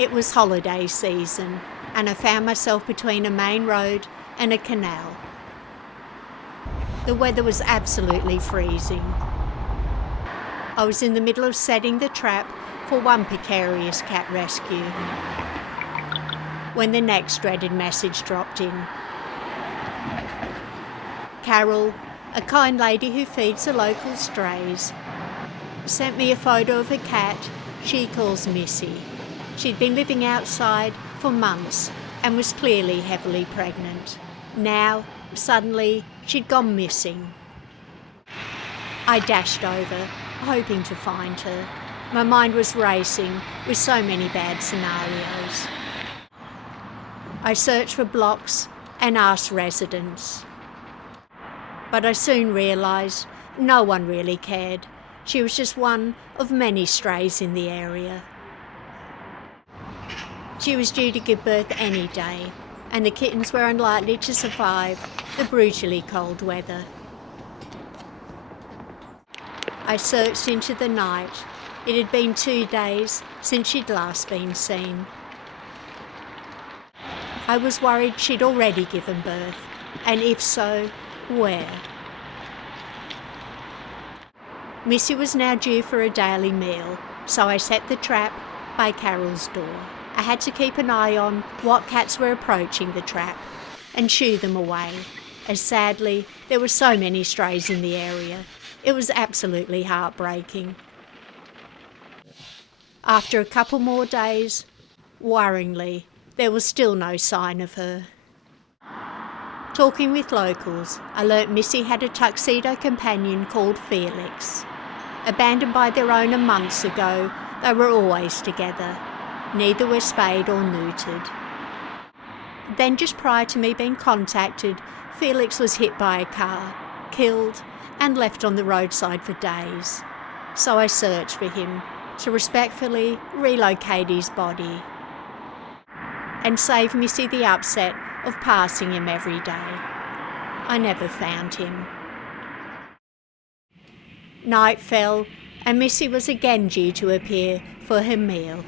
It was holiday season, and I found myself between a main road and a canal. The weather was absolutely freezing. I was in the middle of setting the trap for one precarious cat rescue when the next dreaded message dropped in. Carol, a kind lady who feeds the local strays, sent me a photo of a cat she calls Missy. She'd been living outside for months and was clearly heavily pregnant. Now, suddenly, she'd gone missing. I dashed over, hoping to find her. My mind was racing with so many bad scenarios. I searched for blocks and asked residents. But I soon realised no one really cared. She was just one of many strays in the area. She was due to give birth any day, and the kittens were unlikely to survive the brutally cold weather. I searched into the night. It had been 2 days since she'd last been seen. I was worried she'd already given birth, and if so, where? Missy was now due for a daily meal, so I set the trap by Carol's door. I had to keep an eye on what cats were approaching the trap and shoo them away, as sadly there were so many strays in the area. It was absolutely heartbreaking. After a couple more days, worryingly, there was still no sign of her. Talking with locals, I learnt Missy had a tuxedo companion called Felix. Abandoned by their owner months ago, they were always together. Neither were spayed or neutered. Then, just prior to me being contacted, Felix was hit by a car, killed, and left on the roadside for days. So I searched for him to respectfully relocate his body and save Missy the upset of passing him every day. I never found him. Night fell, and Missy was again due to appear for her meal.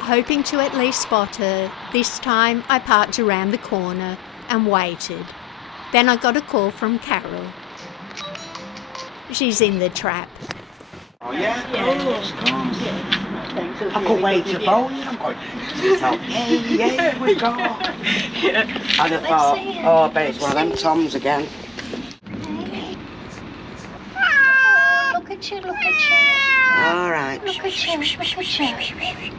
Hoping to at least spot her, this time I parked around the corner and waited. Then I got a call from Carol. She's in the trap. Oh yeah? Of course. I've got way to bowl. I've got yeah, we go. I'd have thought, oh, I bet it's one of them Toms again. Look at you. All right. Look at you.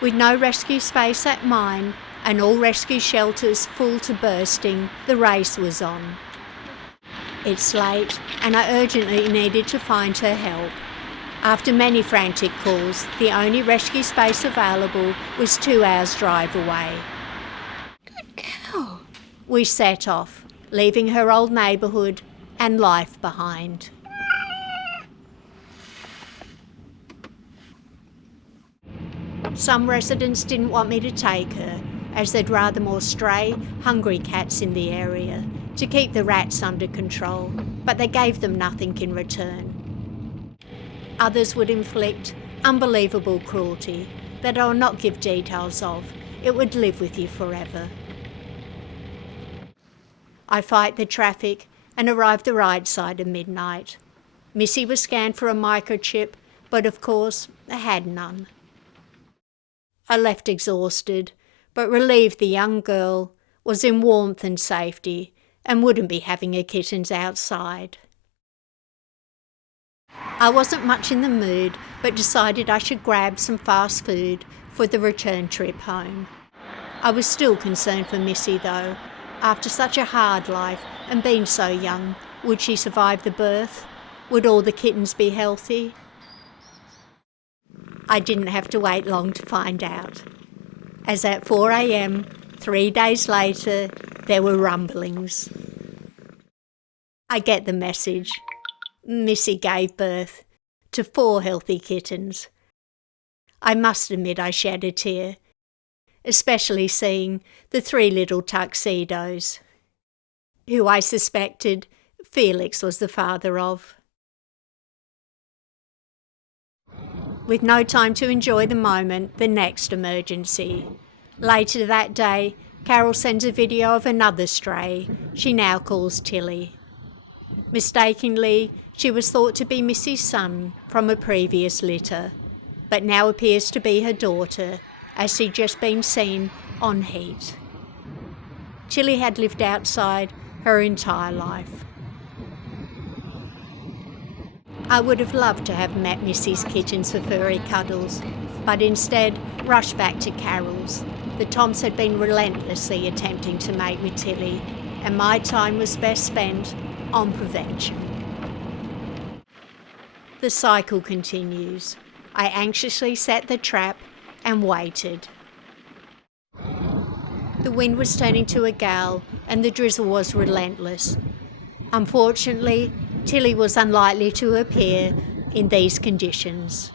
With no rescue space at mine and all rescue shelters full to bursting, the race was on. It's late, and I urgently needed to find her help. After many frantic calls, the only rescue space available was 2 hours' drive away. Good girl. We set off, leaving her old neighbourhood and life behind. Some residents didn't want me to take her, as they'd rather more stray, hungry cats in the area to keep the rats under control, but they gave them nothing in return. Others would inflict unbelievable cruelty that I will not give details of. It would live with you forever. I fight the traffic and arrived the right side of midnight. Missy was scanned for a microchip, but of course I had none. I left exhausted, but relieved the young girl was in warmth and safety and wouldn't be having her kittens outside. I wasn't much in the mood, but decided I should grab some fast food for the return trip home. I was still concerned for Missy though. After such a hard life and being so young, would she survive the birth? Would all the kittens be healthy? I didn't have to wait long to find out, as at 4 a.m, 3 days later, there were rumblings. I get the message. Missy gave birth to 4 healthy kittens. I must admit I shed a tear, especially seeing the 3 little tuxedos, who I suspected Felix was the father of. with no time to enjoy the moment, the next emergency. Later that day, Carol sends a video of another stray she now calls Tilly. Mistakenly, she was thought to be Missy's son from a previous litter, but now appears to be her daughter, as she'd just been seen on heat. Tilly had lived outside her entire life. I would have loved to have met Missy's kittens for furry cuddles, but instead rushed back to Carol's. The Toms had been relentlessly attempting to mate with Tilly, and my time was best spent on prevention. The cycle continues. I anxiously set the trap and waited. The wind was turning to a gale and the drizzle was relentless. Unfortunately, Tilly was unlikely to appear in these conditions.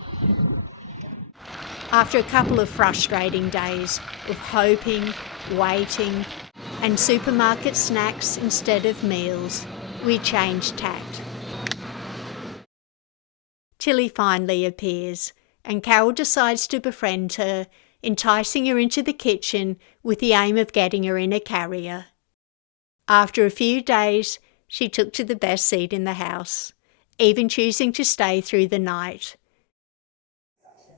After a couple of frustrating days of hoping, waiting, and supermarket snacks instead of meals, we changed tact. Tilly finally appears, and Carol decides to befriend her, enticing her into the kitchen with the aim of getting her in a carrier. After a few days, she took to the best seat in the house, even choosing to stay through the night.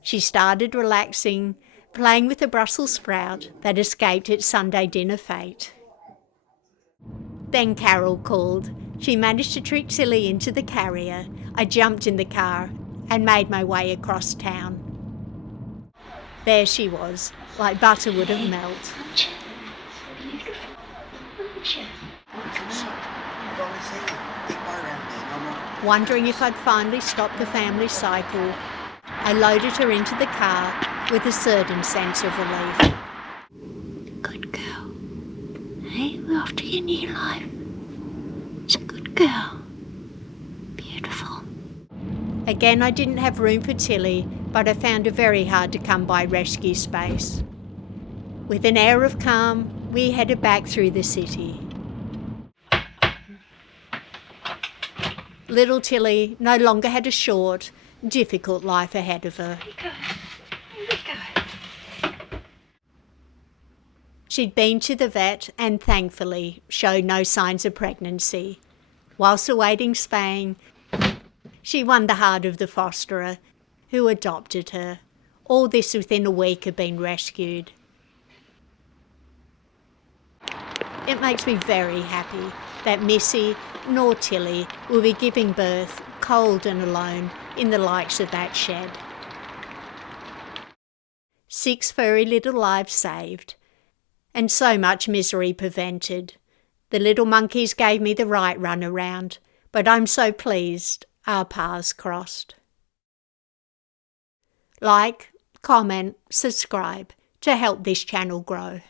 She started relaxing, playing with a Brussels sprout that escaped its Sunday dinner fate. Then Carol called. She managed to trick Tilly into the carrier. I jumped in the car and made my way across town. There she was, like butter would have melted. Wondering if I'd finally stopped the family cycle, I loaded her into the car with a certain sense of relief. Good girl. Hey, we're off to your new life. It's a good girl. Beautiful. Again, I didn't have room for Tilly, but I found a very hard to come by rescue space. With an air of calm, we headed back through the city. Little Tilly no longer had a short, difficult life ahead of her. Here we go. She'd been to the vet and thankfully showed no signs of pregnancy. Whilst awaiting spaying, she won the heart of the fosterer who adopted her. All this within a week of being rescued. It makes me very happy that Missy nor Tilly will be giving birth cold and alone in the likes of that shed. 6 furry little lives saved, and so much misery prevented. The little monkeys gave me the right run around, but I'm so pleased our paths crossed. Like, comment, subscribe to help this channel grow.